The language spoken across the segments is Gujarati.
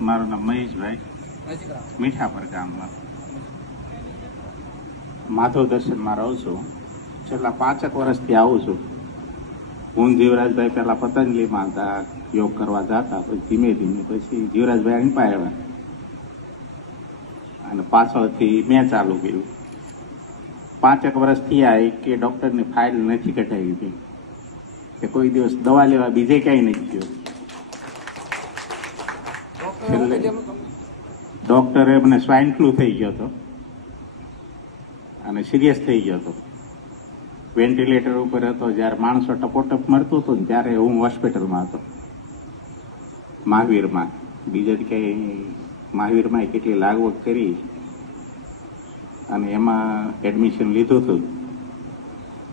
મારું નામ મહેશભાઈ, મીઠાપર ગામમાં માધવ દર્શનમાં રહું છું. છેલ્લા 5 વર્ષથી આવું છું. હું જીવરાજભાઈ પહેલા પતંજલિમાં હતા, યોગ કરવા જતા, પછી ધીમે ધીમે પછી જીવરાજભાઈ અહીં આવ્યા અને પાછળથી મેં ચાલુ કર્યું. 5 વર્ષ થયા કે ડૉક્ટરની ફાઇલ નથી કઢાવી હતી કે કોઈ દિવસ દવા લેવા બીજે ક્યાંય નથી ગયો. છેલ્લે ડૉક્ટરે મને સ્વાઇન ફ્લૂ થઈ ગયો હતો અને સિરિયસ થઈ ગયો હતો. વેન્ટિલેટર ઉપર હતો. જ્યારે માણસો ટપોટપ મળતું હતું ને ત્યારે હું હોસ્પિટલમાં હતો, મહાવીરમાં. બીજે કંઈ મહાવીરમાં કેટલી લાગવગ કરી અને એમાં એડમિશન લીધું હતું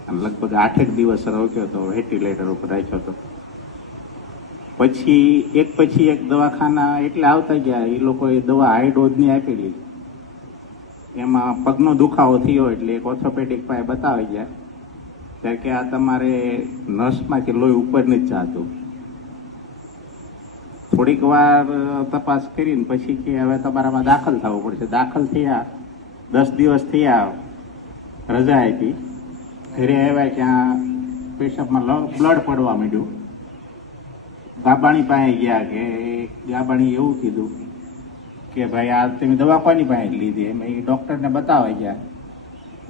અને લગભગ 8 દિવસ રોક્યો હતો, વેન્ટિલેટર ઉપર રાખ્યો હતો. પછી એક દવાખાના એટલે આવતા ગયા. એ લોકોએ દવા હાઈ ડોઝની આપેલી. એમાં પગનો દુખાવો થયો એટલે એક ઓર્થોપેડિક પાસે બતાવી ગયા. ત્યારે કે આ તમારે નસમાંથી લોહી ઉપર નથી જતું. થોડીક વાર તપાસ કરીને પછી કે હવે તમારામાં દાખલ થવું પડશે. દાખલ થયા, 10 દિવસ થયા, રજા આપી. ઘરે આવ્યા ત્યાં પેશાબમાં બ્લડ પડવા માંડ્યું. ગાબાણી પાસે ગયા કે ગાબાણી એવું કીધું કે ભાઈ આ તમે દવા કોની પાસે લીધી? એમ એ ડૉક્ટરને બતાવવા ગયા,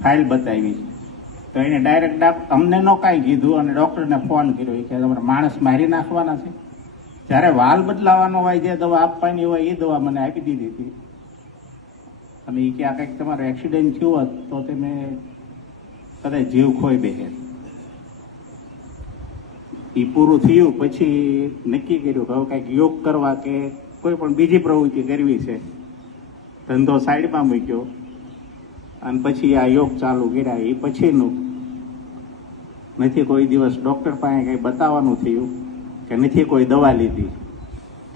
ફાઇલ બતાવી. તો એને ડાયરેક્ટ અમને ન કાંઈ કીધું અને ડૉક્ટરને ફોન કર્યો કે તમારે માણસ મારી નાખવાના છે. જ્યારે વાલ બદલાવાનો હોય, જે દવા આપવાની હોય એ દવા મને આપી દીધી હતી. અને એ કે આ કંઈક તમારો એક્સિડન્ટ થયો હોત તો તમે કદાચ જીવ ખોઈ બેસે. એ પૂરું થયું પછી નક્કી કર્યું કે હવે કંઈક યોગ કરવા કે કોઈ પણ બીજી પ્રવૃત્તિ કરવી છે. ધંધો સાઈડમાં મૂક્યો અને પછી આ યોગ ચાલુ કર્યા. એ પછીનું નથી કોઈ દિવસ ડૉક્ટર પાસે કંઈ બતાવવાનું થયું કે નથી કોઈ દવા લીધી.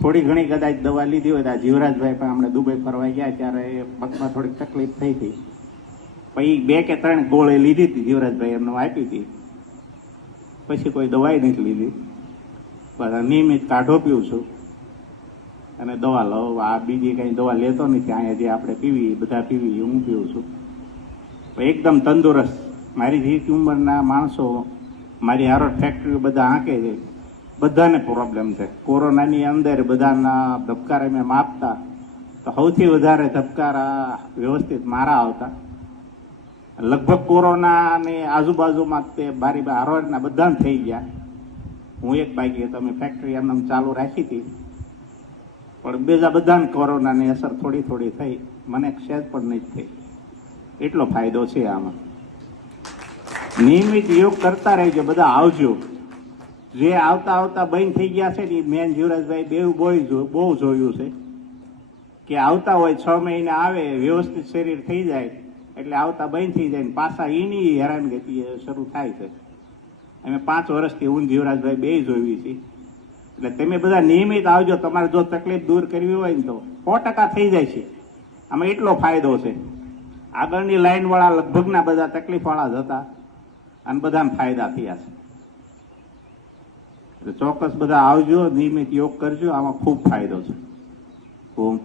થોડી ઘણી કદાચ દવા લીધી હોય તો આ જીવરાજભાઈ પણ આપણે દુબઈ ફરવા ગયા ત્યારે પગમાં થોડીક તકલીફ થઈ હતી. પછી 2 કે 3 ગોળી લીધી હતી, જીવરાજભાઈ એમને આપી હતી. પછી કોઈ દવાઈ નથી લીધી. પણ નિયમિત કાઢો પીવું છું અને દવા લઉં. આ બીજી કંઈ દવા લેતો નથી. અહીંયા જે આપણે પીવી બધા પીવી હું પીવું છું. એકદમ તંદુરસ્ત. મારી જે ઉંમરના માણસો મારી હારો ફેક્ટરી બધા આંકે છે, બધાને પ્રોબ્લેમ છે. કોરોનાની અંદર બધાના ધબકારા મેં માપતા તો સૌથી વધારે ધબકારા વ્યવસ્થિત મારા આવતા. લગભગ કોરોનાની આજુબાજુમાં તે બારી હારોના બધાને થઈ ગયા. હું એક બાકી હતો. અમે ફેક્ટરી એમને ચાલુ રાખી હતી પણ બીજા બધાને કોરોનાની અસર થોડી થોડી થઈ. મને સહેજ પણ નહીં થઈ. એટલો ફાયદો છે આમાં. નિયમિત યોગ કરતા રહેજો. બધા આવજો. જે આવતા આવતા બંધ થઈ ગયા છે ને એ મેન જીવરાજભાઈ બહુ જોયું છે કે આવતા હોય 6 મહિને આવે, વ્યવસ્થિત શરીર થઈ જાય એટલે આવતા બંધ થઈ જાય ને પાછા એની હેરાનગતિ શરૂ થાય છે. અમે 5 વર્ષથી હું જીવરાજભાઈ બે જોઈ છે. એટલે તમે બધા નિયમિત આવજો. તમારે જો તકલીફ દૂર કરવી હોય ને તો 100% થઈ જાય છે. આમાં એટલો ફાયદો છે. આગળની લાઈનવાળા લગભગના બધા તકલીફવાળા જ હતા અને બધાને ફાયદા થયા છે. એટલે ચોક્કસ બધા આવજો, નિયમિત યોગ કરજો. આમાં ખૂબ ફાયદો છે. ઓમ